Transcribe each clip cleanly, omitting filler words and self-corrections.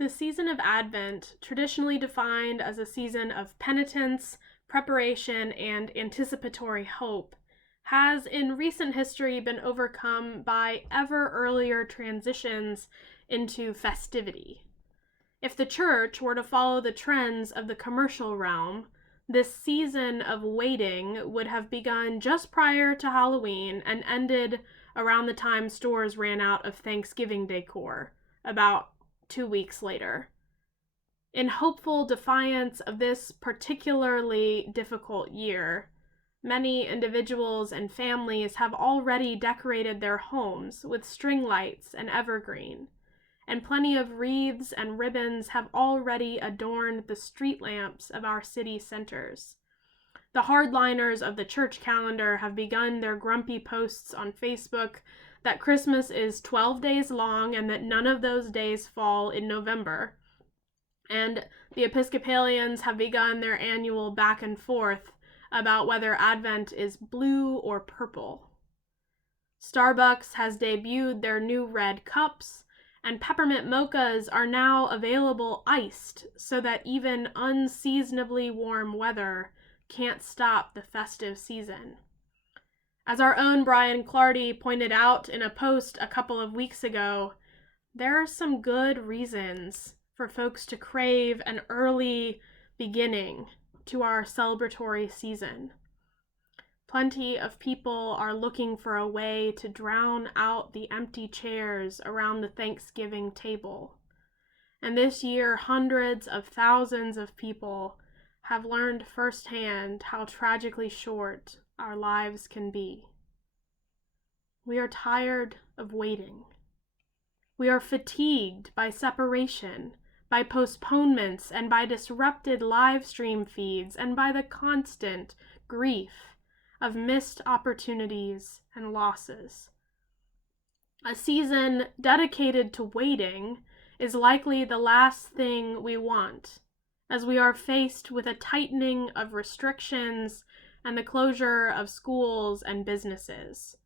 The season of Advent, traditionally defined as a season of penitence, preparation, and anticipatory hope, has in recent history been overcome by ever earlier transitions into festivity. If the church were to follow the trends of the commercial realm, this season of waiting would have begun just prior to Halloween and ended around the time stores ran out of Thanksgiving decor, about 2 weeks later. In hopeful defiance of this particularly difficult year, many individuals and families have already decorated their homes with string lights and evergreen, and plenty of wreaths and ribbons have already adorned the street lamps of our city centers. The hardliners of the church calendar have begun their grumpy posts on Facebook that Christmas is 12 days long and that none of those days fall in November. And the Episcopalians have begun their annual back and forth about whether Advent is blue or purple. Starbucks has debuted their new red cups, and peppermint mochas are now available iced so that even unseasonably warm weather can't stop the festive season. As our own Brian Clardy pointed out in a post a couple of weeks ago, there are some good reasons for folks to crave an early beginning to our celebratory season. Plenty of people are looking for a way to drown out the empty chairs around the Thanksgiving table. And this year, hundreds of thousands of people have learned firsthand how tragically short our lives can be. We are tired of waiting. We are fatigued by separation, by postponements, and by disrupted live stream feeds, and by the constant grief of missed opportunities and losses. A season dedicated to waiting is likely the last thing we want, as we are faced with a tightening of restrictions and the closure of schools and businesses.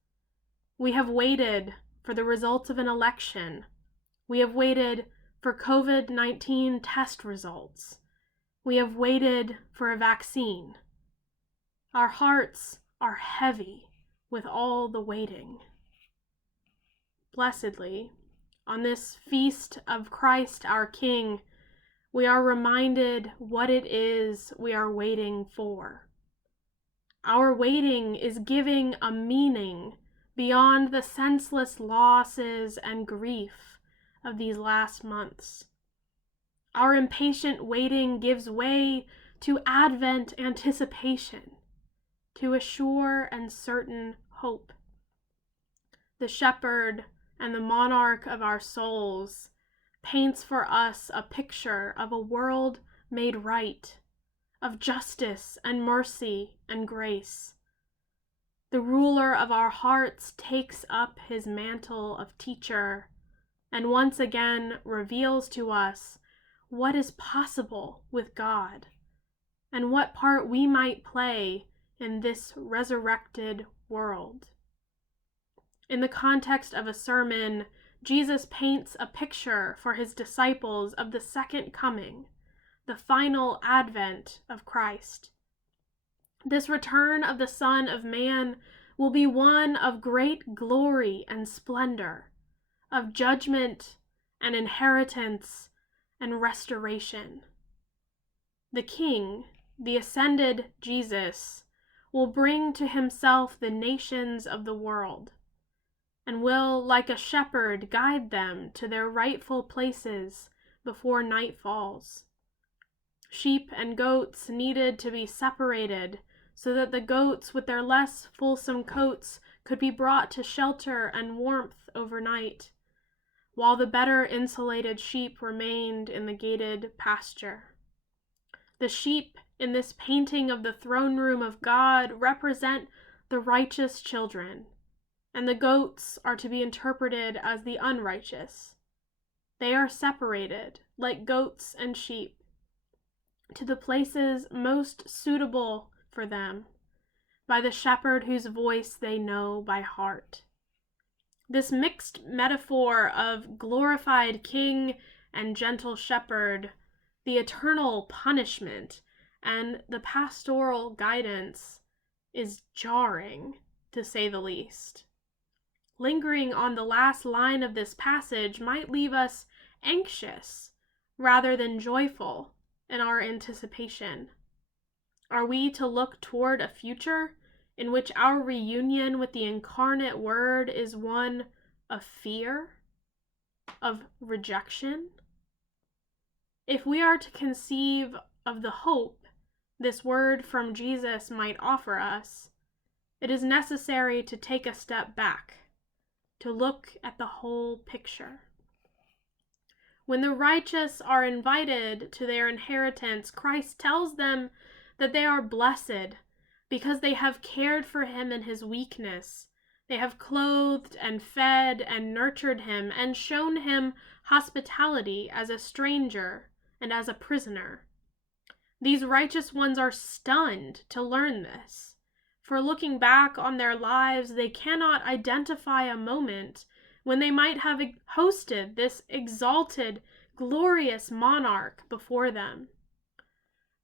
We have waited for the results of an election. We have waited for COVID-19 test results. We have waited for a vaccine. Our hearts are heavy with all the waiting. Blessedly, on this feast of Christ our King, we are reminded what it is we are waiting for. Our waiting is giving a meaning beyond the senseless losses and grief of these last months. Our impatient waiting gives way to Advent anticipation, to a sure and certain hope. The shepherd and the monarch of our souls paints for us a picture of a world made right, of justice and mercy and grace. The ruler of our hearts takes up his mantle of teacher and once again reveals to us what is possible with God and what part we might play in this resurrected world. In the context of a sermon, Jesus paints a picture for his disciples of the second coming, the final advent of Christ. This return of the Son of Man will be one of great glory and splendor, of judgment and inheritance and restoration. The King, the ascended Jesus, will bring to himself the nations of the world, and will, like a shepherd, guide them to their rightful places before night falls. Sheep and goats needed to be separated so that the goats with their less fulsome coats could be brought to shelter and warmth overnight, while the better insulated sheep remained in the gated pasture. The sheep in this painting of the throne room of God represent the righteous children, and the goats are to be interpreted as the unrighteous. They are separated, like goats and sheep, to the places most suitable for them, by the shepherd whose voice they know by heart. This mixed metaphor of glorified King and gentle shepherd, the eternal punishment, and the pastoral guidance is jarring, to say the least. Lingering on the last line of this passage might leave us anxious rather than joyful in our anticipation. Are we to look toward a future in which our reunion with the incarnate Word is one of fear, of rejection? If we are to conceive of the hope this word from Jesus might offer us, it is necessary to take a step back, to look at the whole picture. When the righteous are invited to their inheritance, Christ tells them that they are blessed because they have cared for him in his weakness. They have clothed and fed and nurtured him and shown him hospitality as a stranger and as a prisoner. These righteous ones are stunned to learn this, for looking back on their lives, they cannot identify a moment when they might have hosted this exalted, glorious monarch before them.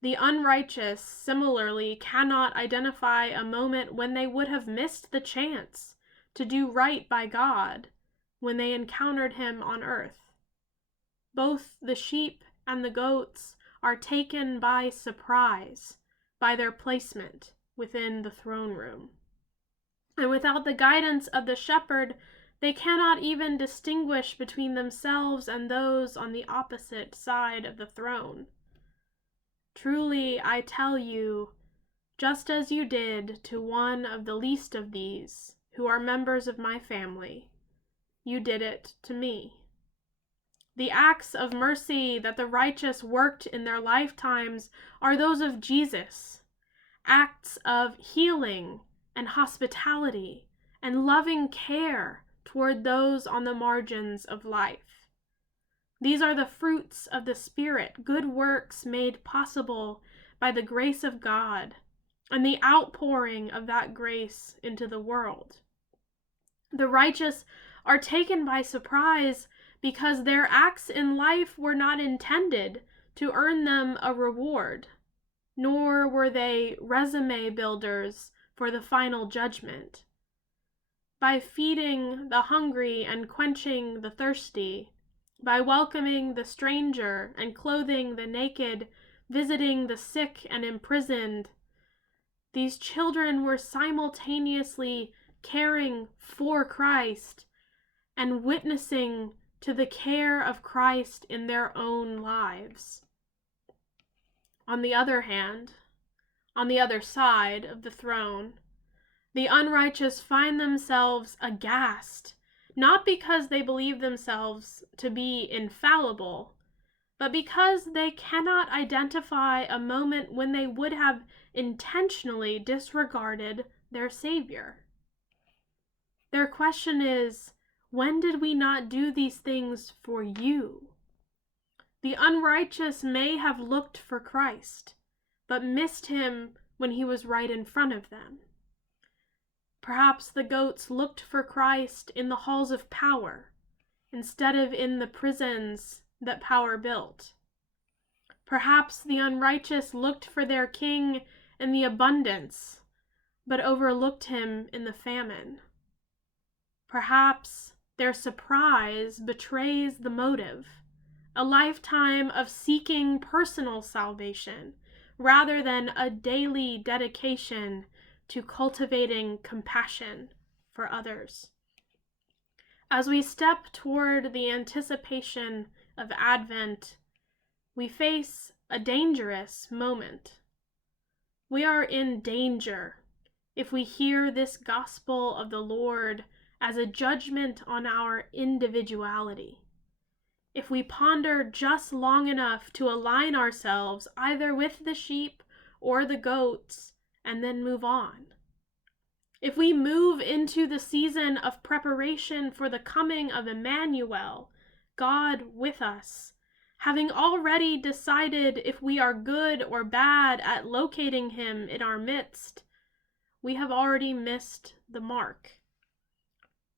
The unrighteous, similarly, cannot identify a moment when they would have missed the chance to do right by God when they encountered him on earth. Both the sheep and the goats are taken by surprise by their placement within the throne room. And without the guidance of the shepherd, they cannot even distinguish between themselves and those on the opposite side of the throne. Truly, I tell you, just as you did to one of the least of these, who are members of my family, you did it to me. The acts of mercy that the righteous worked in their lifetimes are those of Jesus, acts of healing and hospitality and loving care toward those on the margins of life. These are the fruits of the Spirit, good works made possible by the grace of God and the outpouring of that grace into the world. The righteous are taken by surprise because their acts in life were not intended to earn them a reward, nor were they resume builders for the final judgment. By feeding the hungry and quenching the thirsty, by welcoming the stranger and clothing the naked, visiting the sick and imprisoned, these children were simultaneously caring for Christ and witnessing to the care of Christ in their own lives. On the other hand, on the other side of the throne, the unrighteous find themselves aghast, not because they believe themselves to be infallible, but because they cannot identify a moment when they would have intentionally disregarded their Savior. Their question is, when did we not do these things for you? The unrighteous may have looked for Christ, but missed him when he was right in front of them. Perhaps the goats looked for Christ in the halls of power, instead of in the prisons that power built. Perhaps the unrighteous looked for their king in the abundance, but overlooked him in the famine. Perhaps their surprise betrays the motive, a lifetime of seeking personal salvation rather than a daily dedication to cultivating compassion for others. As we step toward the anticipation of Advent, we face a dangerous moment. We are in danger if we hear this gospel of the Lord as a judgment on our individuality. If we ponder just long enough to align ourselves either with the sheep or the goats and then move on. If we move into the season of preparation for the coming of Emmanuel, God with us, having already decided if we are good or bad at locating him in our midst, we have already missed the mark.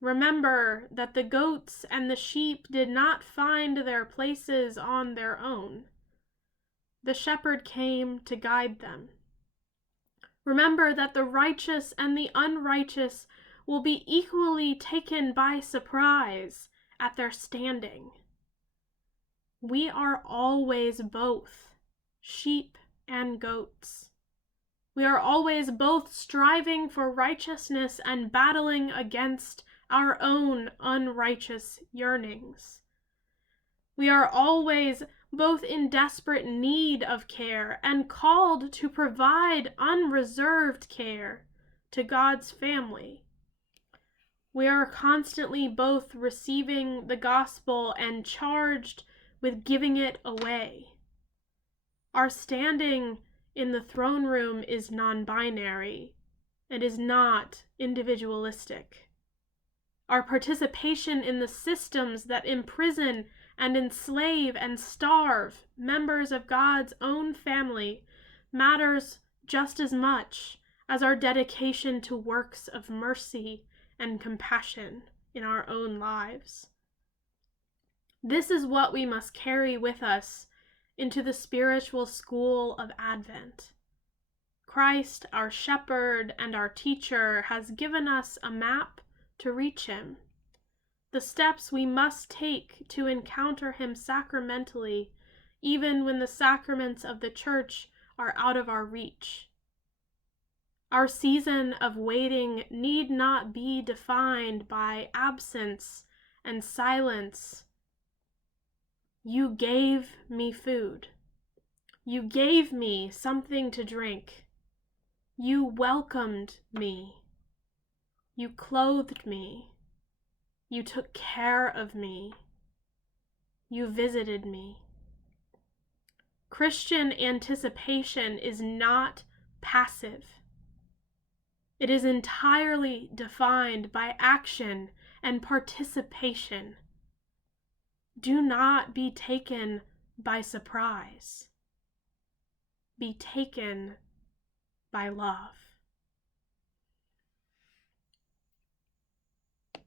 Remember that the goats and the sheep did not find their places on their own. The shepherd came to guide them. Remember that the righteous and the unrighteous will be equally taken by surprise at their standing. We are always both sheep and goats. We are always both striving for righteousness and battling against our own unrighteous yearnings. We are always both in desperate need of care and called to provide unreserved care to God's family. We are constantly both receiving the gospel and charged with giving it away. Our standing in the throne room is non-binary and is not individualistic. Our participation in the systems that imprison and enslave and starve members of God's own family matters just as much as our dedication to works of mercy and compassion in our own lives. This is what we must carry with us into the spiritual school of Advent. Christ, our shepherd and our teacher, has given us a map to reach him. The steps we must take to encounter him sacramentally, even when the sacraments of the Church are out of our reach. Our season of waiting need not be defined by absence and silence. You gave me food. You gave me something to drink. You welcomed me. You clothed me. You took care of me. You visited me. Christian anticipation is not passive. It is entirely defined by action and participation. Do not be taken by surprise. Be taken by love.